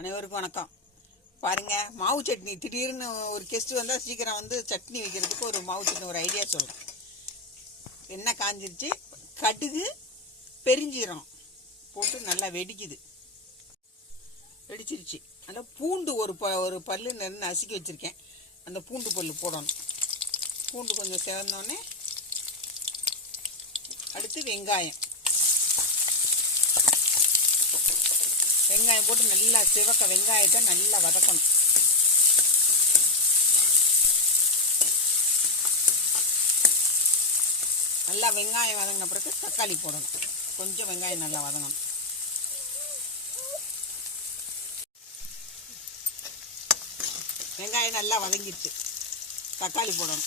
அனைவருக்கும் வணக்கம். பாருங்கள் மாவு சட்னி. திடீர்னு ஒரு கெஸ்ட் வந்தால் சீக்கிரம் வந்து சட்னி வைக்கிறதுக்கு ஒரு மாவு சட்னி ஒரு ஐடியா சொல்கிறேன் என்ன காஞ்சிருச்சு கடுகு பெரிஞ்சீரம் போட்டு நல்லா வெடிக்குது. வெடிச்சிருச்சு. அந்த பூண்டு ஒரு ப ஒரு பல்லு நின்று நசுக்கி வச்சுருக்கேன். அந்த பூண்டு பல் போடணும். பூண்டு கொஞ்சம் சேர்ந்தோடனே அடுத்து வெங்காயம். வெங்காயம் போட்டு நல்லா சிவக்க வெங்காயத்தை நல்லா வதக்கணும். நல்லா வெங்காயம் வதங்கின பிறகு தக்காளி போடணும். கொஞ்சம் வெங்காயம் நல்லா வதங்கணும். வெங்காயம் நல்லா வதங்கிடுச்சு. தக்காளி போடணும்.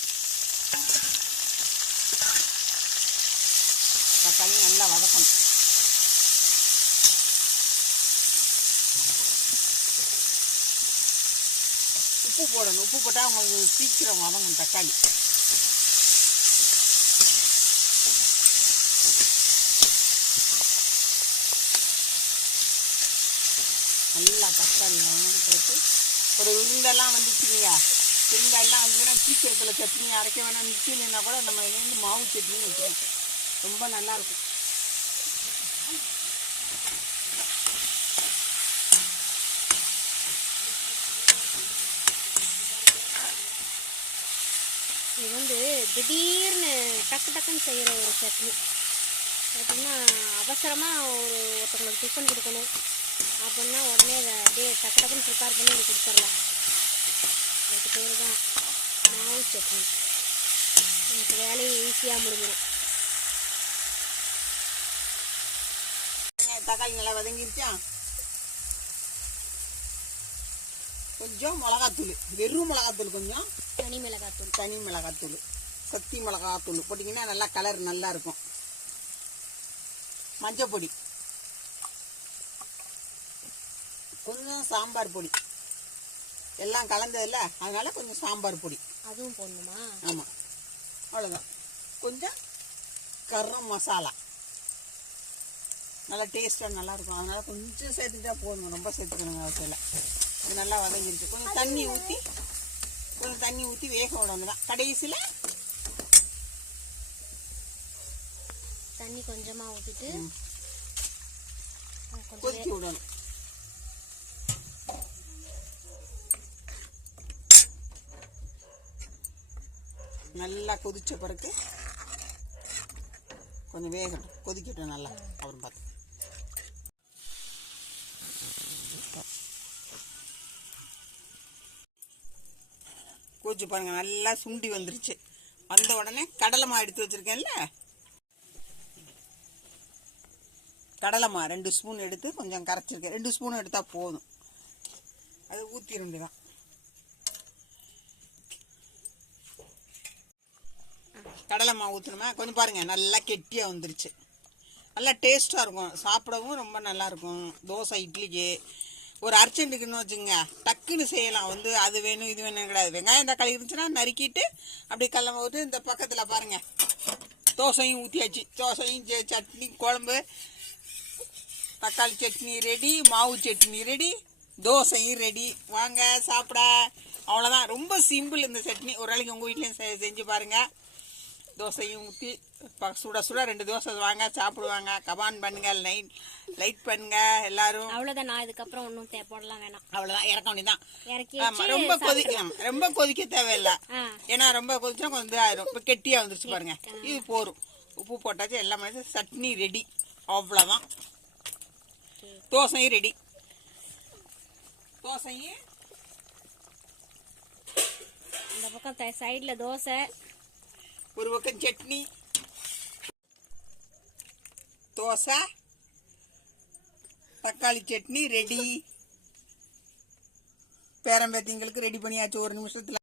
தக்காளி நல்லா வதக்கணும். உப்பு போடணும். உப்பு போட்டால் அவங்களுக்கு சீக்கிரம் வதங்கும் தக்காளி. நல்லா தக்காளி வதங்கின போட்டு ஒரு உருண்டெல்லாம் வந்துச்சுங்க உருண்டெல்லாம் வந்துச்சுன்னா சீக்கிரத்தில் சட்னி அரைக்க வேணாம். மிக்சியிலன்னா கூட நம்ம வந்து மாவு சட்னின்னு வைக்கிறோம் ரொம்ப நல்லாயிருக்கும் இது வந்து திடீர்னு டக்கு டக்குன்னு செய்கிற ஒரு சட்னி. பார்த்தீங்கன்னா அவசரமாக ஒரு ஒருத்தவங்களுக்கு டிஃபன் கொடுக்கணும். அப்படின்னா உடனே அதை அப்படியே டக்கு டக்குன்னு ப்ரிப்பேர் பண்ணி இது கொடுத்துடலாம். அதுக்கு பேர் தான் மாவு சட்னி. எனக்கு வேலையை ஈஸியாக முடிஞ்சிடும் தகவல் தக்காளி நல்லா வதங்கிருச்சா? கொஞ்சம் மிளகாத்தூள் வெறும் மிளகாத்தூள் கொஞ்சம். தனி மிளகாத்தூள். தனி மிளகாத்தூள் சத்தி மிளகாத்தூள் போட்டிங்கன்னா நல்லா கலர் நல்லா இருக்கும். மஞ்சள் பொடி. கொஞ்சம் சாம்பார் பொடி. எல்லாம் கலந்ததில்ல அதனால கொஞ்சம் சாம்பார் பொடி. அதுவும் போடணுமா? ஆமாம் அவ்வளோதான் கொஞ்சம் கரம் மசாலா. நல்லா டேஸ்ட்டாக நல்லா இருக்கும். அதனால கொஞ்சம் சேர்த்துட்டா போதும். ரொம்ப சேர்த்துக்கணுங்க அவசியம் இது நல்லா வதங்கிருச்சு கொஞ்சம் தண்ணி ஊற்றி கொஞ்சம் தண்ணி ஊற்றி வேக விடணும் தான் கடைசியில் தண்ணி கொஞ்சமாக ஊற்றிட்டு கொதிக்க விடணும். நல்லா கொதிச்ச பிறகு கொஞ்சம் வேகட்டும் கொதிக்கட்டும் நல்லா. அப்புறம் பார்த்து. கொதிச்சு பாருங்க நல்லா சுண்டி வந்துருச்சு. வந்த உடனே கடலைமா எடுத்து வச்சிருக்கேன்ல? கடலைமா ரெண்டு ஸ்பூன் எடுத்து கொஞ்சம் கரைச்சிருக்கேன். ரெண்டு ஸ்பூன் எடுத்தால் போதும். அது ஊற்றி வேண்டியதான் கடலைமா மாவு ஊற்றணுமா கொஞ்சம் பாருங்கள் நல்லா கெட்டியாக வந்துருச்சு. நல்லா டேஸ்ட்டாக இருக்கும். சாப்பிடவும் ரொம்ப நல்லா இருக்கும். தோசை இட்லிக்கு ஒரு அர்ஜென்ட்டுக்குன்னு வச்சுங்க டக்குன்னு செய்யலாம். வந்து அது வேணும் இது வேணும் கிடையாது. வெங்காயம் தக்காளி இருந்துச்சுன்னா நறுக்கிட்டு அப்படி கடலை இந்த பக்கத்தில் பாருங்கள் தோசையும் ஊற்றியாச்சு தோசையும் சட்னி குழம்பு தக்காளி சட்னி ரெடி மாவு சட்னி ரெடி தோசையும் ரெடி வாங்க சாப்பிட. அவ்வளோதான் ரொம்ப சிம்பிள் இந்த சட்னி. ஒரு நாளைக்கு உங்கள் வீட்லேயும் செஞ்சு பாருங்கள் தோசையும் ஊற்றி சுட சுட ரெண்டு தோசை வாங்க சாப்பிடுவாங்க. கமான் பண்ணுங்க. லைட் லைட் பண்ணுங்க எல்லாரும். அவ்வளோதான் நான் இதுக்கப்புறம் ஒன்றும் போடலாம் வேணாம். அவ்வளோதான் இறக்க வேண்டியதான் ரொம்ப கொதிக்க ரொம்ப கொதிக்க தேவையில்லை. ஏன்னா ரொம்ப கொதிச்சா கொஞ்சம் இதாயிரும் இப்போ கெட்டியாக வந்துருச்சு பாருங்க. இது போரும். உப்பு போட்டாச்சு எல்லாம் சட்னி ரெடி அவ்வளோதான் தோசையும் ரெடி தோசையும் இந்த பக்கம் சைடில் தோசை. ஒரு பக்கம் சட்னி. தோசை. தக்காளி சட்னி ரெடி. பேரம்பேத்திங்களுக்கு ரெடி பண்ணியாச்சு ஒரு நிமிஷத்தில்.